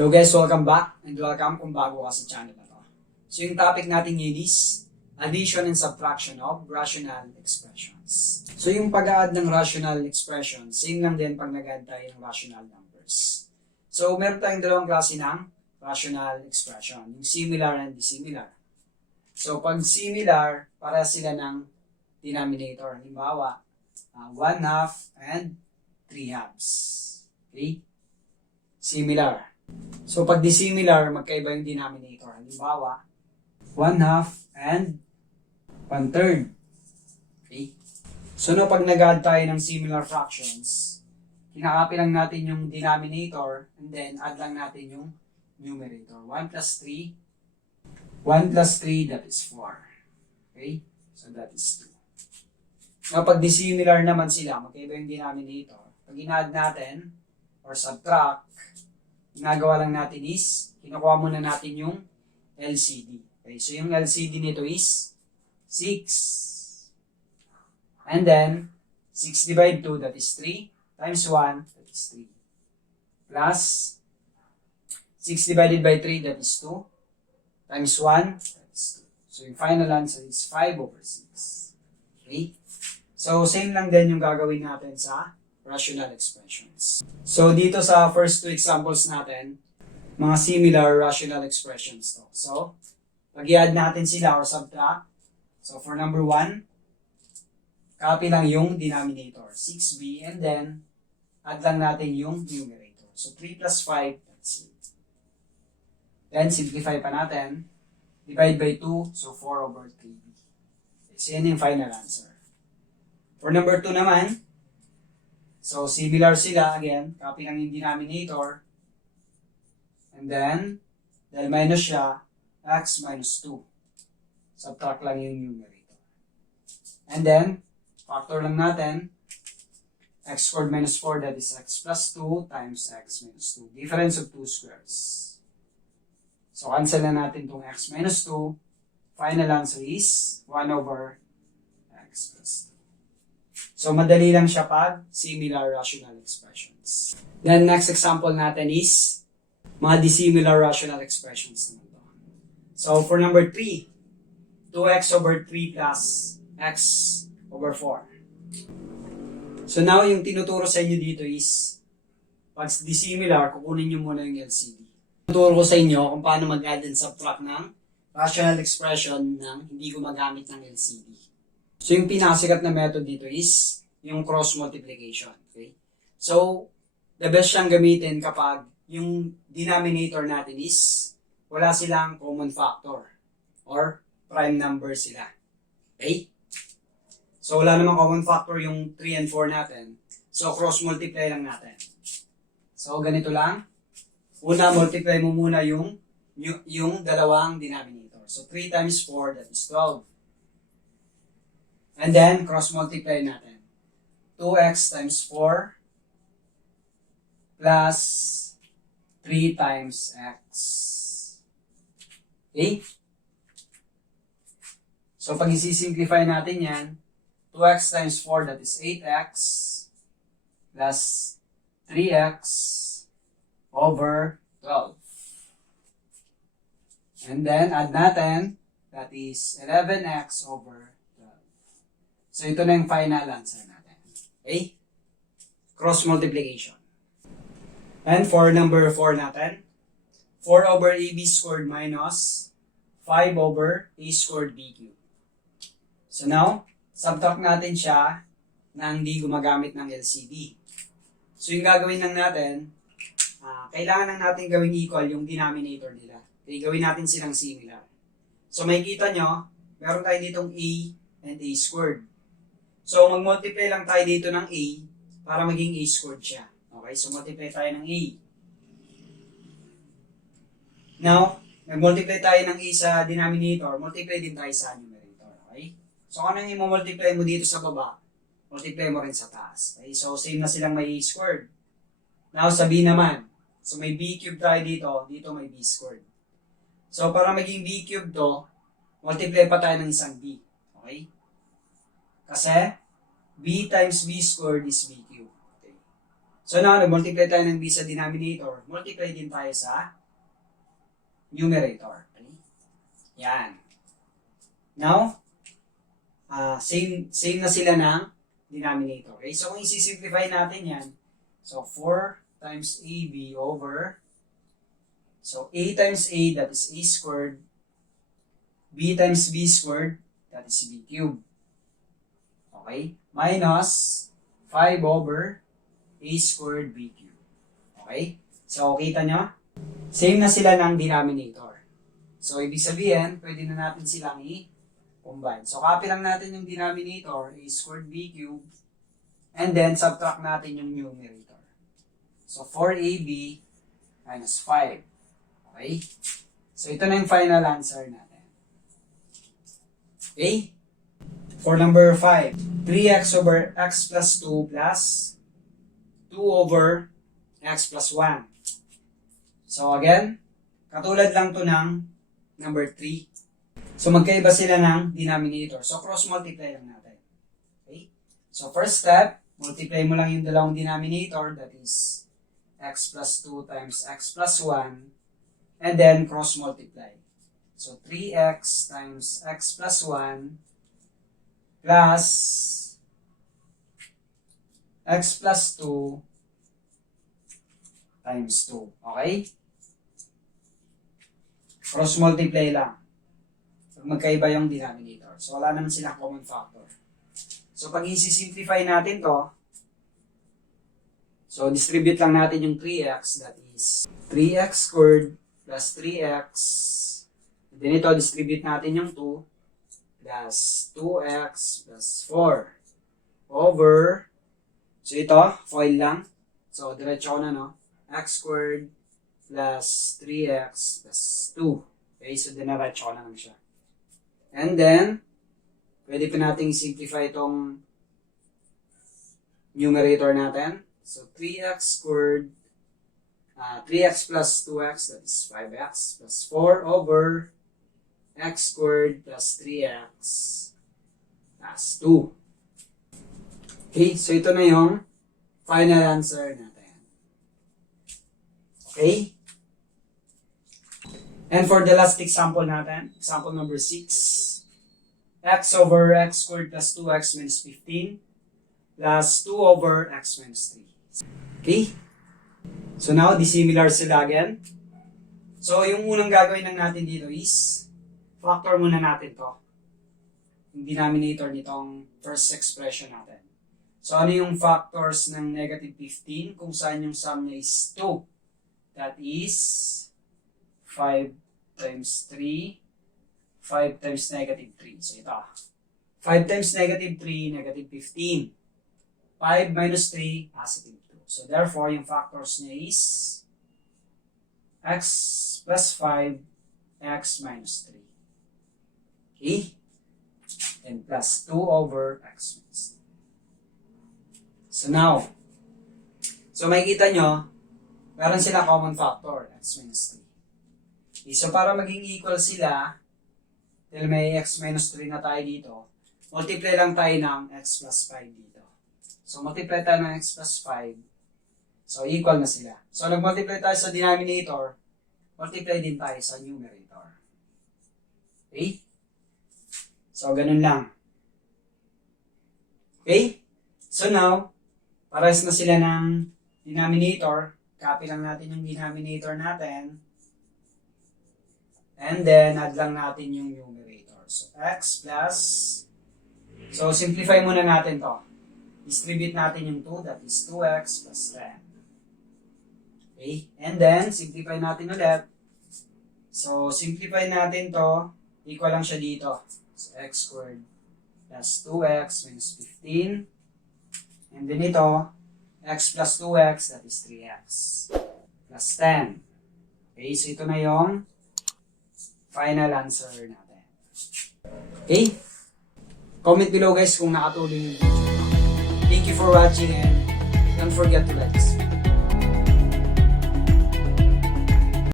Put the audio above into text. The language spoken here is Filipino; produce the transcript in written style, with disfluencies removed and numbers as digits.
Hello guys, welcome back and welcome kung bago ka sa channel na to. So yung topic natin ngayon is addition and subtraction of rational expressions. So yung pag-add ng rational expressions, same lang din pag nag-add tayo ng rational numbers. So meron tayong dalawang klase ng rational expression, yung similar and dissimilar. So pag similar, para sila ng denominator. Halimbawa, 1/2 and 3/2. Okay? Similar. So, pag dissimilar, magkaiba yung denominator. Halimbawa, 1/2 and 1/3. Okay? So, pag nag-add tayo ng similar fractions, kinakopy lang natin yung denominator and then add lang natin yung numerator. 1 plus 3. 1 plus 3, that is 4. Okay? So, that is 2. Now, pag dissimilar naman sila, magkaiba yung denominator. Pag in-add natin, or subtract, ginagawa lang natin is, kinukuha muna natin yung LCD. Okay, so yung LCD nito is 6. And then, 6 divided 2, that is 3, times 1, that is 3. Plus, 6 divided by 3, that is 2, times 1, that is 2. So yung final answer is 5/6. Okay? So, same lang din yung gagawin natin sa rational expressions. So, dito sa first two examples natin, mga similar rational expressions to. So, pag i-add natin sila or subtract, so for number 1, copy lang yung denominator, 6b, and then, add lang natin yung numerator. So, 3 plus 5, that's 8. Then, simplify pa natin, divide by 2, so 4/3b. So, yan yung final answer. For number 2 naman, so, similar sila, again, copy lang yung denominator. And then, dahil minus siya, x minus 2. Subtract lang yung numerator. And then, factor lang natin, x squared minus 4, that is x plus 2 times x minus 2. Difference of 2 squares. So, cancel na natin itong x minus 2. Final answer is 1/x plus 2. So, madali lang siya pag similar rational expressions. Then, next example natin is mga dissimilar rational expressions naman to. So, for number 3, 2x/3 plus x/4. So, now, yung tinuturo sa inyo dito is, pag dissimilar, kukunin nyo muna yung LCD. Tinuturo ko sa inyo kung paano mag-add and subtract ng rational expression ng hindi gumagamit ng LCD. So, yung pinakasikat na method dito is yung cross multiplication. Okay? So, the best siyang gamitin kapag yung denominator natin is wala silang common factor or prime number sila. Okay? So, wala namang common factor yung 3 and 4 natin. So, cross multiply lang natin. So, ganito lang. Una, multiply mo muna yung dalawang denominator. So, 3 times 4, that is 12. And then, cross-multiply natin. 2x times 4 plus 3 times x. Okay? So, pag isi-simplify natin yan, 2x times 4, that is 8x plus 3x over 12. And then, add natin, that is 11x over 12. So, ito na yung final answer natin. Okay? Cross multiplication. And for number 4 natin, 4/ab squared minus 5/a squared b cubed. So now, subtract natin siya na hindi gumagamit ng LCD. So yung gagawin lang natin, kailangan lang natin gawing equal yung denominator nila. Okay, gawin natin silang similar. So makikita nyo, meron tayo ditong a and a squared. So, mag-multiply lang tayo dito ng a para maging a squared siya. Okay? So, multiply tayo ng a. Now, nag-multiply tayo ng a sa denominator, multiply din tayo sa numerator. Okay? So, ano yung i-multiply mo dito sa baba, multiply mo rin sa taas. Okay? So, same na silang may a squared. Now, sa b naman. So, may b cubed tayo dito may b squared. So, para maging b cubed to, multiply pa tayo ng isang b. Okay? Kasi, b times b squared is b cubed. Okay. So now, nag-multiply tayo ng b sa denominator, multiply din tayo sa numerator. Okay? Yan. Now, same na sila ng denominator. Okay? So kung isi-simplify natin yan, so 4 times AB over, so A times A, that is A squared, B times B squared, that is B cubed. Okay? Minus 5 over A squared B cubed. Okay? So, kita nyo? Same na sila ng denominator. So, ibig sabihin, pwede na natin silang i-combine. So, copy lang natin yung denominator, A squared B cubed, and then subtract natin yung numerator. So, 4AB minus 5. Okay? So, ito na yung final answer natin. Okay? For number 5, 3x over x plus 2 plus 2 over x plus 1. So, again, katulad lang to ng number 3. So, magkaiba sila ng denominator. So, cross-multiply lang natin. Okay? So, first step, multiply mo lang yung dalawang denominator, that is x plus 2 times x plus 1, and then cross-multiply. So, 3x times x plus 1 plus x plus 2 times 2. Okay? Cross-multiply lang. Pag magkaiba yung denominator. So, wala naman silang common factor. So, pag isi-simplify natin to, so, distribute lang natin yung 3x, that is 3x squared plus 3x. And then ito, distribute natin yung 2 plus 2x plus 4 over, so ito, foil lang. So, diretso ko na, no? X squared plus 3x plus 2. Okay, so dinaretso ko na lang siya. And then, pwede pa nating simplify itong numerator natin. So, 3x squared, 3x plus 2x, that is 5x, plus 4 over x squared plus 3x plus 2. Okay, so ito na yung final answer natin. Okay? And for the last example natin, example number 6, x over x squared plus 2x minus 15 plus 2 over x minus 3. Okay? So now, dissimilar sila again. So, yung unang gagawin lang natin dito is, factor muna natin to. Yung denominator nitong first expression natin. So, ano yung factors ng negative 15? Kung saan yung sum niya is 2. That is 5 times 3, 5 times negative 3. So, ito. 5 times negative 3, negative 15. 5 minus 3, positive 2. So, therefore, yung factors niya is x plus 5, x minus 3. Okay? And plus 2 over x minus 3. So, now, so makikita nyo, meron sila common factor, x minus 3. Okay, so, para maging equal sila, dahil may x minus 3 na tayo dito, multiply lang tayo ng x plus 5 dito. So, multiply tayo ng x plus 5. So, equal na sila. So, nag-multiply tayo sa denominator, multiply din tayo sa numerator. Okay? So, ganun lang. Okay? So, now, pares na sila ng denominator. Copy lang natin yung denominator natin. And then, add lang natin yung numerator. So, x plus, so, simplify muna natin to. Distribute natin yung 2, that is 2x plus 10. Okay? And then, simplify natin ulit. So, simplify natin to. Equal lang siya dito. So, x squared plus 2x minus 15. And then ito, x plus 2x, that is 3x. Plus 10. Okay? So, ito na yung final answer natin. Okay? Comment below guys kung nakatulong yung video. Thank you for watching and don't forget to like.